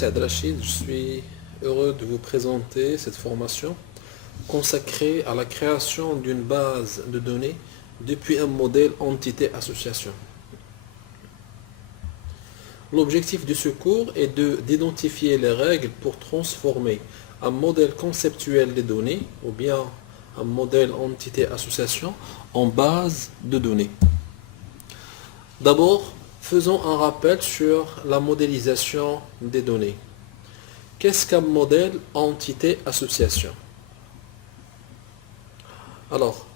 Saad Rachid, je suis heureux de vous présenter cette formation consacrée à la création d'une base de données depuis un modèle entité-association. L'objectif de ce cours est d'identifier les règles pour transformer un modèle conceptuel des données ou bien un modèle entité-association en base de données. D'abord, faisons un rappel sur la modélisation des données. Qu'est-ce qu'un modèle entité-association? Alors,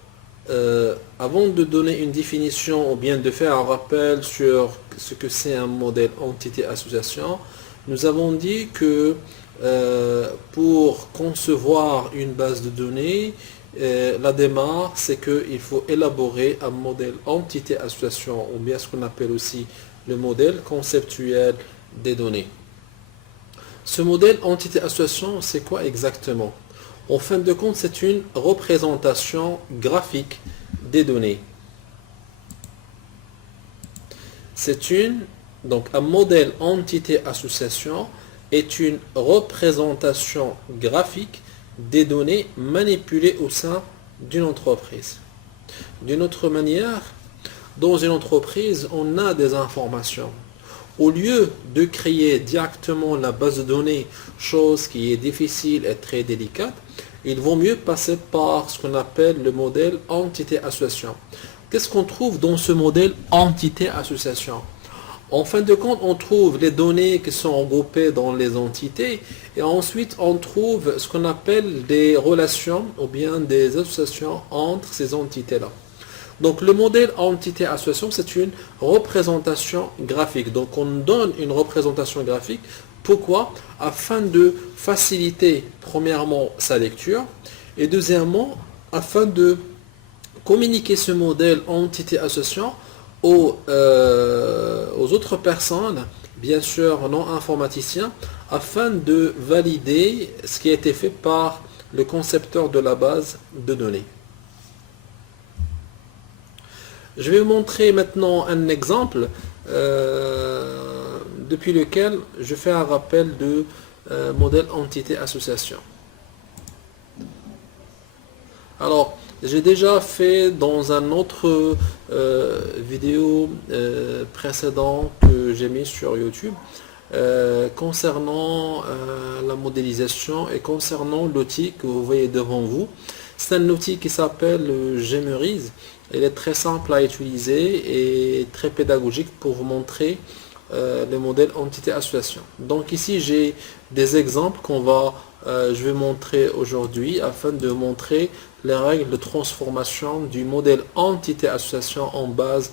avant de donner une définition ou bien de faire un rappel sur ce que c'est un modèle entité-association, nous avons dit que pour concevoir une base de données, la démarche, c'est qu'il faut élaborer un modèle entité-association ou bien ce qu'on appelle aussi le modèle conceptuel des données. Ce modèle entité-association, c'est quoi exactement? En fin de compte, c'est une représentation graphique des données. Donc un modèle entité-association est une représentation graphique des données manipulées au sein d'une entreprise. D'une autre manière, dans une entreprise, on a des informations. Au lieu de créer directement la base de données, chose qui est difficile et très délicate, il vaut mieux passer par ce qu'on appelle le modèle entité-association. Qu'est-ce qu'on trouve dans ce modèle entité-association? En fin de compte, on trouve les données qui sont regroupées dans les entités et ensuite on trouve ce qu'on appelle des relations ou bien des associations entre ces entités-là. Donc le modèle entité-association, c'est une représentation graphique. Donc on donne une représentation graphique. Pourquoi? Afin de faciliter premièrement sa lecture et deuxièmement afin de communiquer ce modèle entité-association aux autres personnes, bien sûr non informaticiens, afin de valider ce qui a été fait par le concepteur de la base de données. Je vais vous montrer maintenant un exemple depuis lequel je fais un rappel de modèle entité-association. Alors, j'ai déjà fait dans un autre vidéo précédent que j'ai mis sur YouTube concernant la modélisation et concernant l'outil que vous voyez devant vous. C'est un outil qui s'appelle Gemerise. Il est très simple à utiliser et très pédagogique pour vous montrer le modèle entité-association. Donc ici j'ai des exemples je vais montrer aujourd'hui afin de montrer les règles de transformation du modèle entité-association en base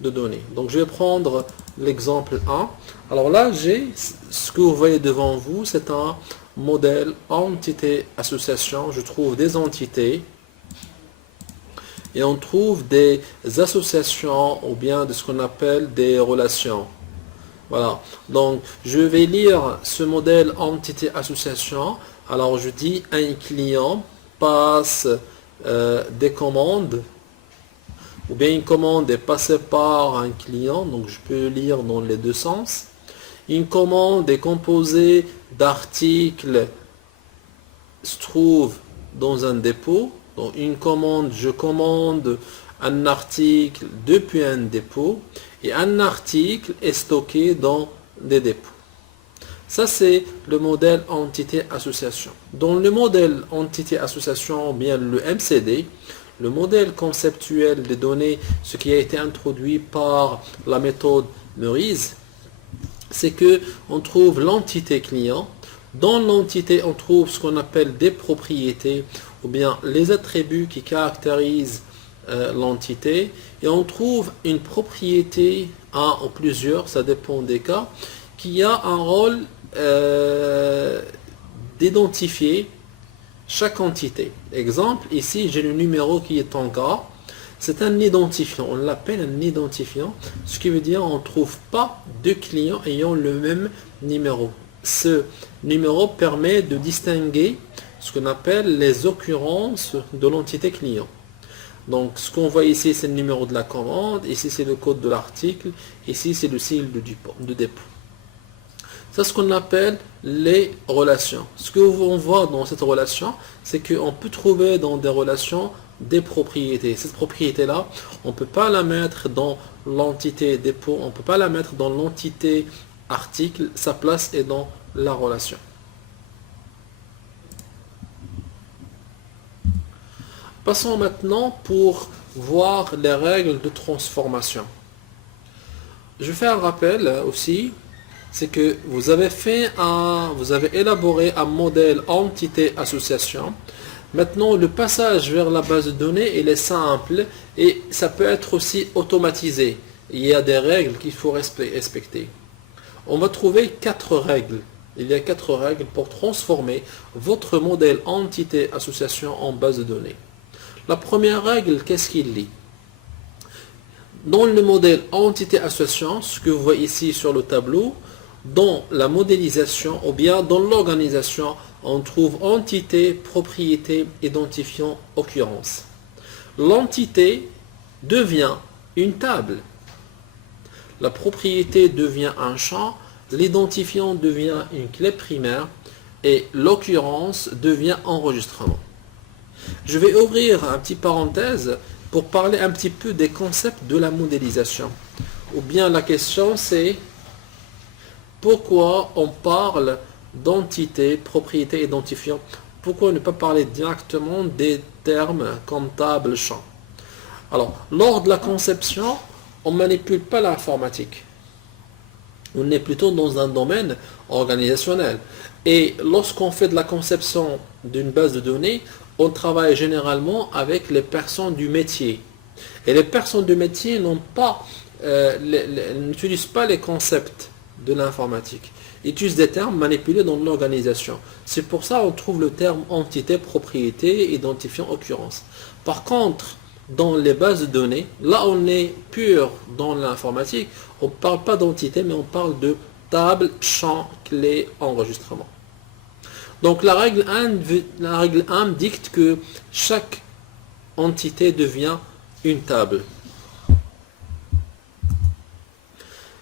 de données. Donc je vais prendre l'exemple 1. Alors là j'ai ce que vous voyez devant vous, c'est un modèle entité-association. Je trouve des entités et on trouve des associations ou bien de ce qu'on appelle des relations. Voilà, donc je vais lire ce modèle entité-association. Alors je dis un client passe des commandes ou bien une commande est passée par un client, donc je peux lire dans les deux sens. Une commande est composée d'articles se trouve dans un dépôt. Donc une commande, je commande un article depuis un dépôt et un article est stocké dans des dépôts. Ça c'est le modèle entité-association. Dans le modèle entité-association, bien le MCD, le modèle conceptuel des données, ce qui a été introduit par la méthode Meurize, c'est que on trouve l'entité client. Dans l'entité, on trouve ce qu'on appelle des propriétés ou bien les attributs qui caractérisent l'entité et on trouve une propriété, un ou plusieurs, ça dépend des cas, qui a un rôle d'identifier chaque entité. Exemple, ici j'ai le numéro qui est en gras, c'est un identifiant, on l'appelle un identifiant, ce qui veut dire on ne trouve pas deux clients ayant le même numéro. Ce numéro permet de distinguer ce qu'on appelle les occurrences de l'entité client. Donc ce qu'on voit ici c'est le numéro de la commande, ici c'est le code de l'article, ici c'est le sigle de dépôt. C'est ce qu'on appelle les relations. Ce que on voit dans cette relation, c'est qu'on peut trouver dans des relations des propriétés. Cette propriété-là, on ne peut pas la mettre dans l'entité dépôt, on ne peut pas la mettre dans l'entité article, sa place est dans la relation. Passons maintenant pour voir les règles de transformation. Je fais un rappel aussi, c'est que vous avez élaboré un modèle entité-association. Maintenant, le passage vers la base de données, il est simple et ça peut être aussi automatisé. Il y a des règles qu'il faut respecter. On va trouver 4 règles. Il y a 4 règles pour transformer votre modèle entité-association en base de données. La première règle, qu'est-ce qu'il dit? Dans le modèle entité-association, ce que vous voyez ici sur le tableau, dans la modélisation ou bien dans l'organisation, on trouve entité, propriété, identifiant, occurrence. L'entité devient une table. La propriété devient un champ, l'identifiant devient une clé primaire et l'occurrence devient enregistrement. Je vais ouvrir un petit parenthèse pour parler un petit peu des concepts de la modélisation. Ou bien la question c'est pourquoi on parle d'entité, propriété, identifiant. Pourquoi ne pas parler directement des termes comme table, champ? Alors, lors de la conception, on ne manipule pas l'informatique. On est plutôt dans un domaine organisationnel. Et lorsqu'on fait de la conception d'une base de données, on travaille généralement avec les personnes du métier. Et les personnes du métier n'utilisent pas les concepts de l'informatique. Ils utilisent des termes manipulés dans l'organisation. C'est pour ça qu'on trouve le terme entité, propriété, identifiant, occurrence. Par contre, dans les bases de données, là on est pur dans l'informatique, on ne parle pas d'entité, mais on parle de table, champ, clé, enregistrement. Donc la règle 1 dicte que chaque entité devient une table.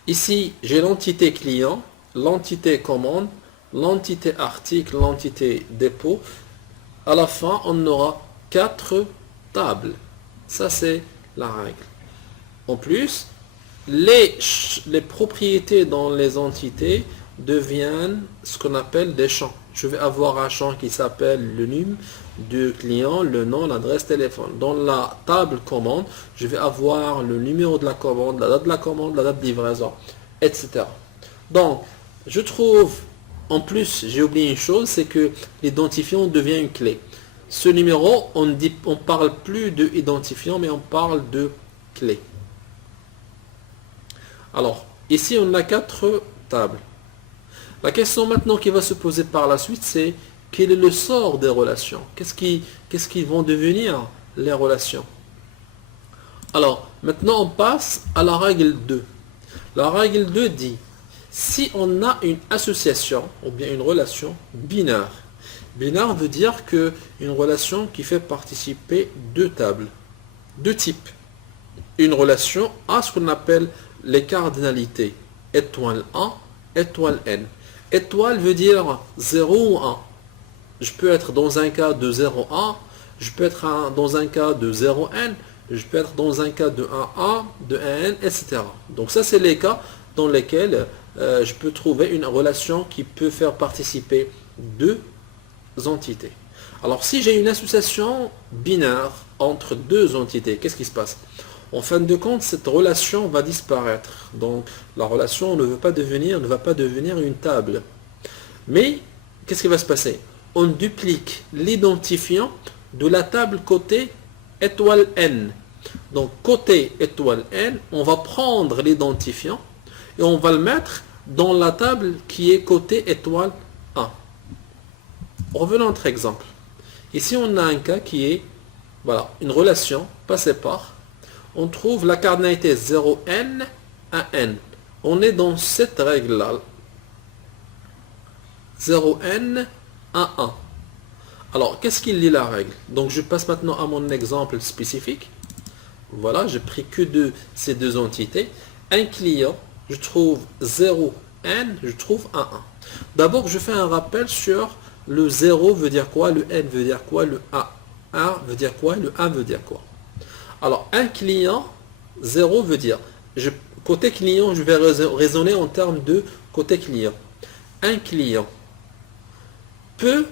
Ici, j'ai l'entité client, l'entité commande, l'entité article, l'entité dépôt. À la fin, on aura 4 tables. Ça, c'est la règle. En plus, les propriétés dans les entités deviennent ce qu'on appelle des champs. Je vais avoir un champ qui s'appelle le nom du client, le nom, l'adresse téléphone. Dans la table commande, je vais avoir le numéro de la commande, la date de la commande, la date de livraison, etc. Donc, je trouve, en plus, j'ai oublié une chose, c'est que l'identifiant devient une clé. Ce numéro, on ne parle plus de identifiant, mais on parle de clé. Alors, ici, on a 4 tables. La question maintenant qui va se poser par la suite, c'est quel est le sort des relations? Qu'est-ce qui vont devenir les relations? Alors, maintenant on passe à la règle 2. La règle 2 dit, si on a une association ou bien une relation binaire, binaire veut dire que une relation qui fait participer 2 tables, 2 types. Une relation a ce qu'on appelle les cardinalités, étoile 1, étoile n. Étoile veut dire 0 ou 1. Je peux être dans un cas de 0,1, je peux être dans un cas de 0n, je peux être dans un cas de 1,1, de 1n, etc. Donc ça, c'est les cas dans lesquels je peux trouver une relation qui peut faire participer 2 entités. Alors si j'ai une association binaire entre 2 entités, qu'est-ce qui se passe? En fin de compte, cette relation va disparaître. Donc la relation ne va pas devenir une table. Mais qu'est-ce qui va se passer? On duplique l'identifiant de la table côté étoile n. Donc côté étoile n, on va prendre l'identifiant et on va le mettre dans la table qui est côté étoile 1. Revenons à notre exemple. Ici, on a un cas qui est une relation passée par. On trouve la cardinalité 0n à n. On est dans cette règle-là. 0n à 1. Alors, qu'est-ce qu'il dit la règle? Donc, je passe maintenant à mon exemple spécifique. Voilà, j'ai pris que ces 2 entités. Un client, je trouve 0 n, je trouve un 1. D'abord, je fais un rappel sur le 0 veut dire quoi, le n veut dire quoi, le 1 veut dire quoi, le 1 veut dire quoi. Alors, un client, 0 veut dire, côté client, je vais raisonner en termes de côté client. Un client peut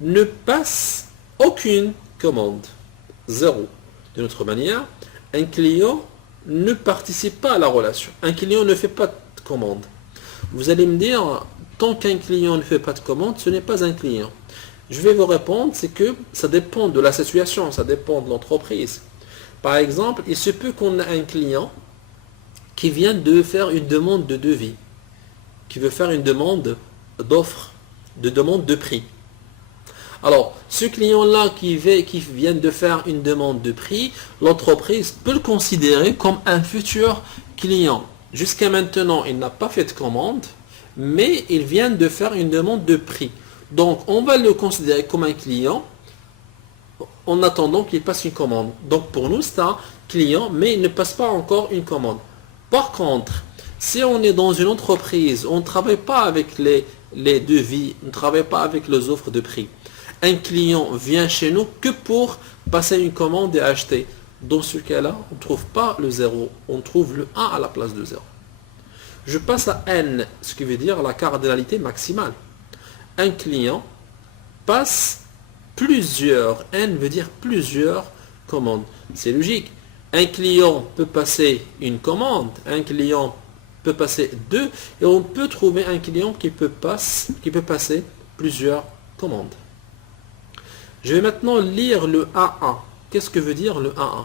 ne passe aucune commande. 0. D'une autre manière, un client ne participe pas à la relation. Un client ne fait pas de commande. Vous allez me dire, tant qu'un client ne fait pas de commande, ce n'est pas un client. Je vais vous répondre, c'est que ça dépend de la situation, ça dépend de l'entreprise. Par exemple, il se peut qu'on ait un client qui vient de faire une demande de devis, qui veut faire une demande d'offre, de demande de prix. Alors, ce client-là qui vient de faire une demande de prix, l'entreprise peut le considérer comme un futur client. Jusqu'à maintenant, il n'a pas fait de commande, mais il vient de faire une demande de prix. Donc, on va le considérer comme un client en attendant qu'il passe une commande. Donc, pour nous, c'est un client, mais il ne passe pas encore une commande. Par contre, si on est dans une entreprise, on ne travaille pas avec les devis, on ne travaille pas avec les offres de prix. Un client vient chez nous que pour passer une commande et acheter. Dans ce cas-là, on ne trouve pas le 0, on trouve le 1 à la place de 0. Je passe à n, ce qui veut dire la cardinalité maximale. Un client passe plusieurs, n veut dire plusieurs commandes. C'est logique. Un client peut passer une commande, un client peut passer deux, et on peut trouver un client qui peut passer plusieurs commandes. Je vais maintenant lire le A1. Qu'est-ce que veut dire le A1?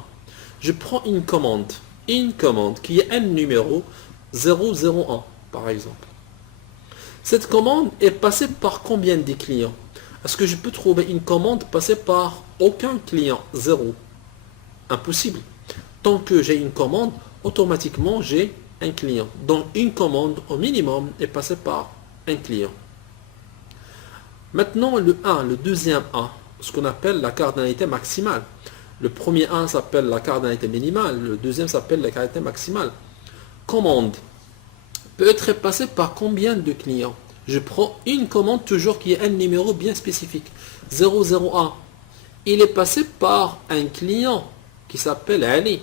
Je prends une commande qui est un numéro 001 par exemple. Cette commande est passée par combien de clients? Est-ce que je peux trouver une commande passée par aucun client? 0. Impossible. Tant que j'ai une commande, automatiquement j'ai un client. Donc une commande au minimum est passée par un client. Maintenant le 1, le deuxième 1, ce qu'on appelle la cardinalité maximale. Le premier 1 s'appelle la cardinalité minimale, le deuxième s'appelle la cardinalité maximale. Commande peut être passée par combien de clients? Je prends une commande toujours qui est un numéro bien spécifique. 001. Il est passé par un client qui s'appelle Ali.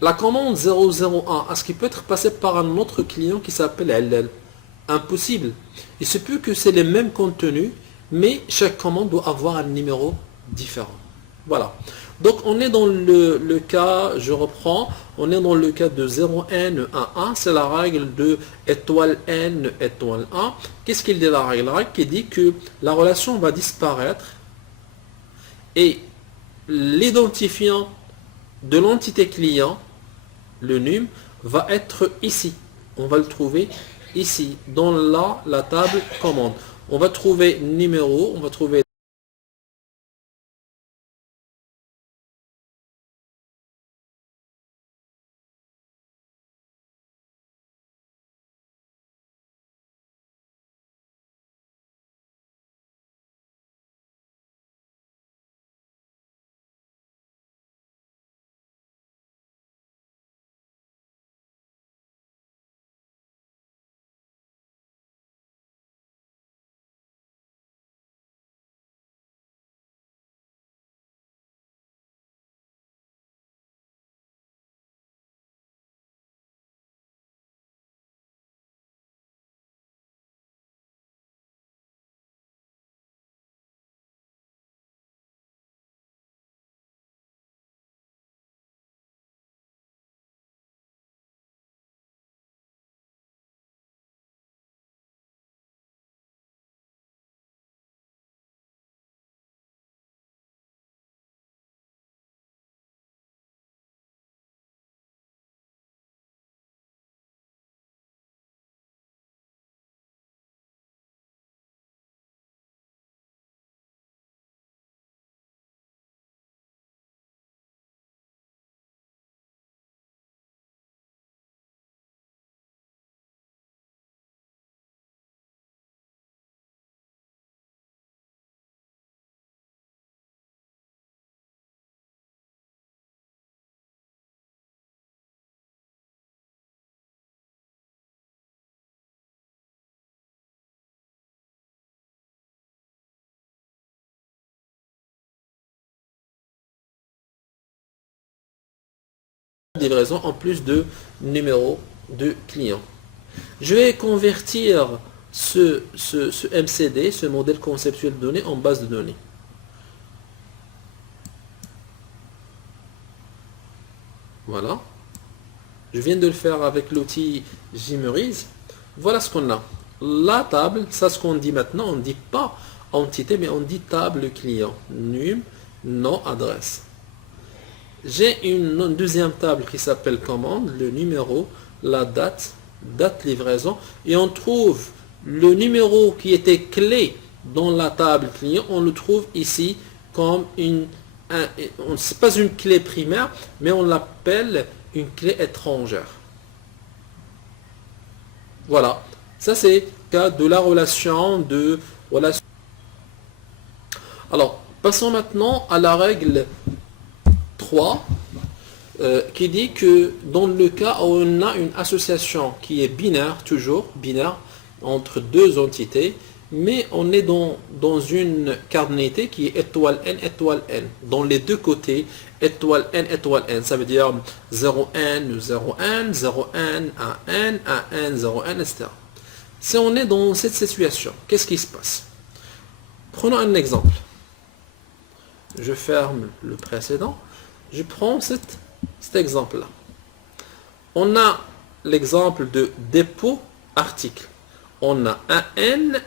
La commande 001, est-ce qu'il peut être passé par un autre client qui s'appelle LL? Impossible. Il se peut que c'est les mêmes contenus, mais chaque commande doit avoir un numéro différent. Voilà. Donc on est dans le cas, je reprends, on est dans le cas de 0n, 1, c'est la règle de étoile n, étoile 1. Qu'est-ce qu'il dit la règle? La règle qui dit que la relation va disparaître et l'identifiant de l'entité client, le num, va être ici. On va le trouver ici, dans la table commande. On va trouver numéro, on va trouver livraison en plus de numéro de client. Je vais convertir ce MCD, ce modèle conceptuel de données, en base de données. Voilà. Je viens de le faire avec l'outil Gmerise. Voilà ce qu'on a. La table, ça ce qu'on dit maintenant, on ne dit pas entité, mais on dit table client. Num, nom, adresse. J'ai une deuxième table qui s'appelle commande, le numéro, la date, date livraison, et on trouve le numéro qui était clé dans la table client, on le trouve ici comme c'est pas une clé primaire, mais on l'appelle une clé étrangère. Voilà, ça c'est cas de la relation de relation. Alors, passons maintenant à la règle 3 qui dit que dans le cas où on a une association qui est binaire, toujours binaire, entre deux entités, mais on est dans une cardinalité qui est étoile n, dans les deux côtés, étoile n, ça veut dire 0n, 0n, 0n, 1n, 1n, 0n, etc. Si on est dans cette situation, qu'est-ce qui se passe? Prenons un exemple. Je ferme le précédent. Je prends cet exemple-là. On a l'exemple de dépôt article. On a un N,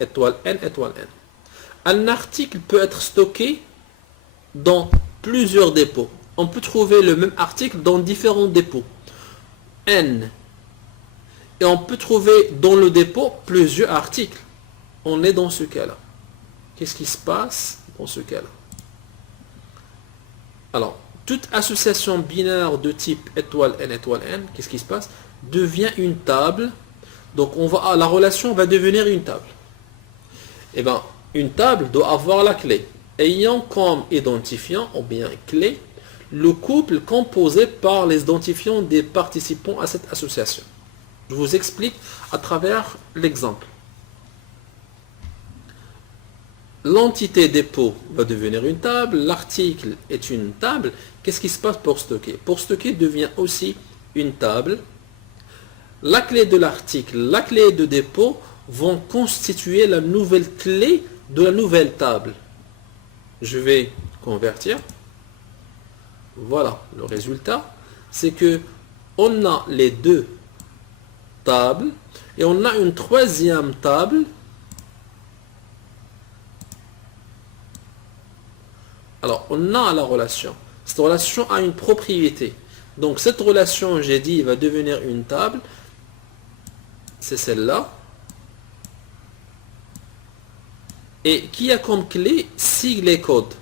étoile N, étoile N. Un article peut être stocké dans plusieurs dépôts. On peut trouver le même article dans différents dépôts. N. Et on peut trouver dans le dépôt plusieurs articles. On est dans ce cas-là. Qu'est-ce qui se passe dans ce cas-là? Alors, toute association binaire de type étoile N, qu'est-ce qui se passe? Devient une table. Donc, la relation va devenir une table. Eh bien, une table doit avoir la clé, ayant comme identifiant, ou bien clé, le couple composé par les identifiants des participants à cette association. Je vous explique à travers l'exemple. L'entité dépôt va devenir une table, l'article est une table. Qu'est-ce qui se passe pour stocker? Pour stocker devient aussi une table. La clé de l'article, la clé de dépôt vont constituer la nouvelle clé de la nouvelle table. Je vais convertir. Voilà, le résultat, c'est que on a les deux tables et on a une troisième table. Alors, on a la relation. Cette relation a une propriété. Donc, cette relation, j'ai dit, va devenir une table. C'est celle-là. Et qui a comme clé sigle et code.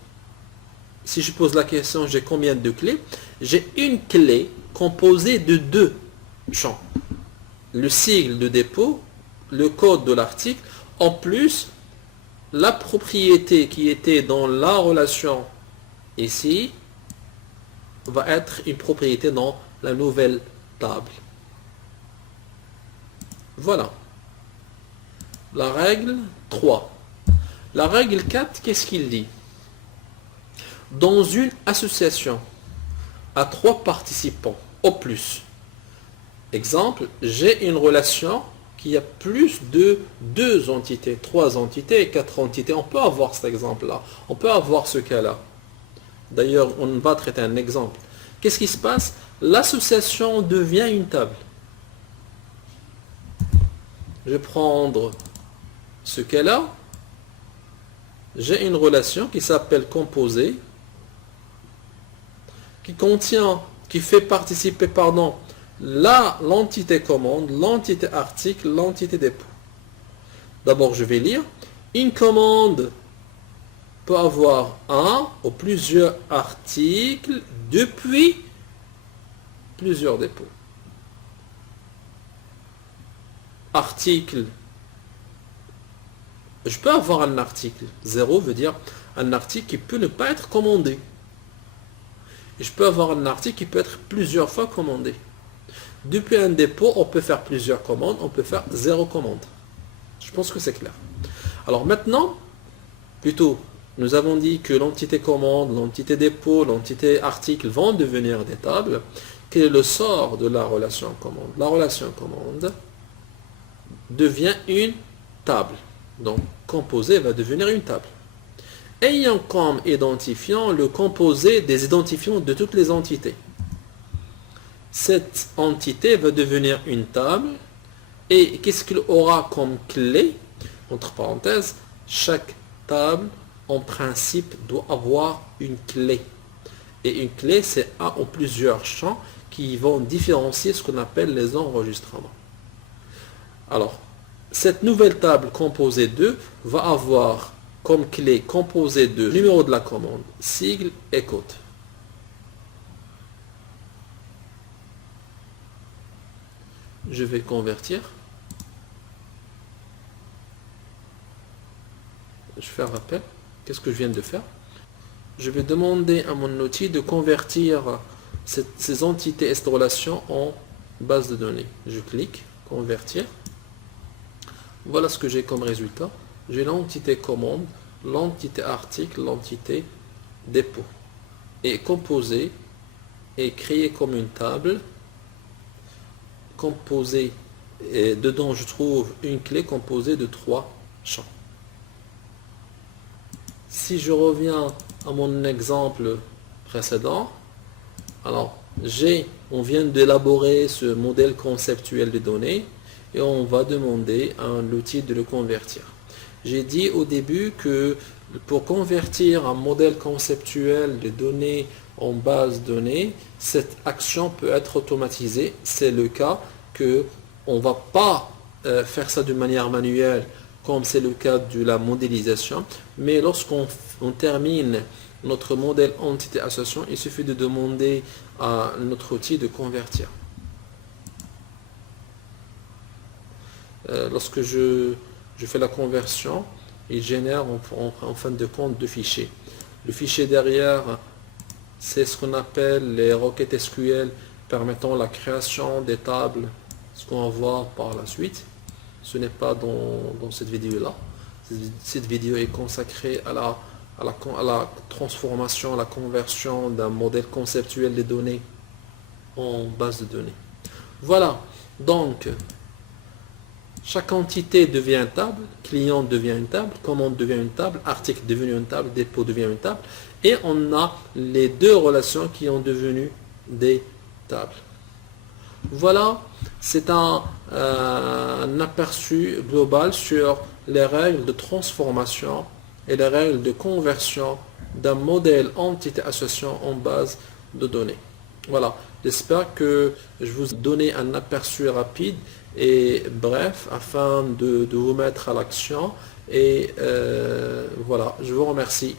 Si je pose la question, j'ai combien de clés? J'ai une clé composée de deux champs. Le sigle de dépôt, le code de l'article, en plus, la propriété qui était dans la relation ici va être une propriété dans la nouvelle table. Voilà. La règle 3. La règle 4, qu'est-ce qu'il dit? Dans une association à 3 participants au plus, exemple, j'ai une relation qui a plus de 2 entités, 3 entités et 4 entités. On peut avoir cet exemple-là. On peut avoir ce cas-là. D'ailleurs, on va traiter un exemple. Qu'est-ce qui se passe? L'association devient une table. Je vais prendre ce cas-là. J'ai une relation qui s'appelle composé, qui fait participer, l'entité commande, l'entité article, l'entité dépôt. D'abord, je vais lire. Une commande peut avoir un ou plusieurs articles depuis plusieurs dépôts. Article. Je peux avoir un article. 0 veut dire un article qui peut ne pas être commandé. Et je peux avoir un article qui peut être plusieurs fois commandé. Depuis un dépôt, on peut faire plusieurs commandes, on peut faire 0 commande. Je pense que c'est clair. Alors maintenant, nous avons dit que l'entité commande, l'entité dépôt, l'entité article vont devenir des tables. Quel est le sort de la relation commande? La relation commande devient une table. Donc, composé va devenir une table. Ayant comme identifiant le composé des identifiants de toutes les entités. Cette entité va devenir une table. Et qu'est-ce qu'il aura comme clé? Entre parenthèses, chaque table, en principe, doit avoir une clé. Et une clé, c'est un ou plusieurs champs qui vont différencier ce qu'on appelle les enregistrements. Alors, cette nouvelle table composée de va avoir comme clé composée de numéro de la commande, sigle et code. Je vais convertir. Je fais un rappel. Qu'est-ce que je viens de faire? Je vais demander à mon outil de convertir ces entités et cette relation en base de données. Je clique, convertir. Voilà ce que j'ai comme résultat. J'ai l'entité commande, l'entité article, l'entité dépôt. Et composé et créé comme une table. Composé, et dedans je trouve une clé composée de 3 champs. Si je reviens à mon exemple précédent, alors on vient d'élaborer ce modèle conceptuel de données et on va demander à l'outil de le convertir. J'ai dit au début que pour convertir un modèle conceptuel de données en base de données, cette action peut être automatisée. C'est le cas que on ne va pas faire ça de manière manuelle comme c'est le cas de la modélisation, mais lorsqu'on termine notre modèle entité-association, il suffit de demander à notre outil de convertir. Lorsque je fais la conversion, il génère en fin de compte 2 fichiers. Le fichier derrière, c'est ce qu'on appelle les requêtes SQL permettant la création des tables, ce qu'on va voir par la suite. Ce n'est pas dans cette vidéo-là. Cette vidéo est consacrée à la transformation, à la conversion d'un modèle conceptuel des données en base de données. Voilà, donc chaque entité devient une table, client devient une table, commande devient une table, article devient une table, dépôt devient une table, et on a les 2 relations qui ont devenu des tables. Voilà, c'est un aperçu global sur les règles de transformation et les règles de conversion d'un modèle entité-association en base de données. Voilà, j'espère que je vous ai donné un aperçu rapide et bref afin de vous mettre à l'action. Et voilà, je vous remercie.